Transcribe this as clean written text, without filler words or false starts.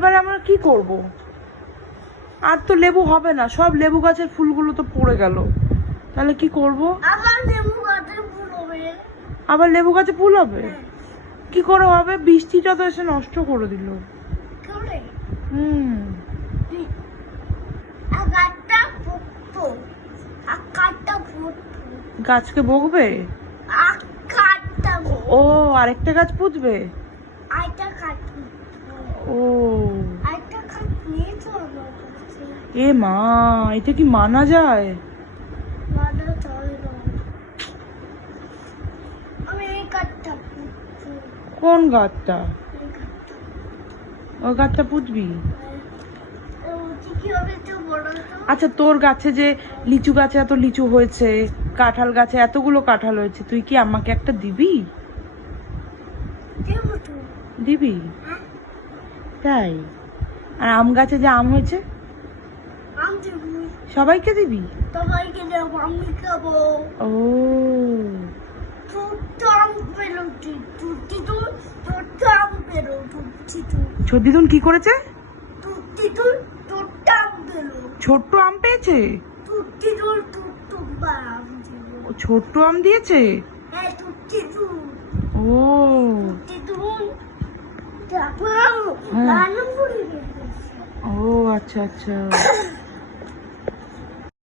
এবারে আমরা কি করব? আর তো লেবু হবে না, সব লেবু গাছের ফুলগুলো তো পড়ে গেল। তাহলে কি করব? আবার লেবু গাছে ফুল হবে। আবার লেবু গাছে ফুল হবে? কি করে হবে? বৃষ্টিটা তো এসে নষ্ট করে দিল। গাছকে বকবে? ও আরেকটা গাছ পুঁতবে? ও এ মা, এটা কি মানা যায়? কোন গাছটা? ওই গাছটা পুঁতবি? আচ্ছা, তোর গাছে যে লিচু গাছে এত লিচু হয়েছে, কাঁঠাল গাছে এতগুলো কাঁঠাল হয়েছে, তুই কি আমাকে একটা দিবি? দিবি? তাই? আর আম গাছে যে আম হয়েছে সবাইকে দিবি? ও ছোটদিদুন কি করেছে? ছোট্ট আম পেয়েছে? ছোট্ট আম দিয়েছে? ও ও আচ্ছা আচ্ছা।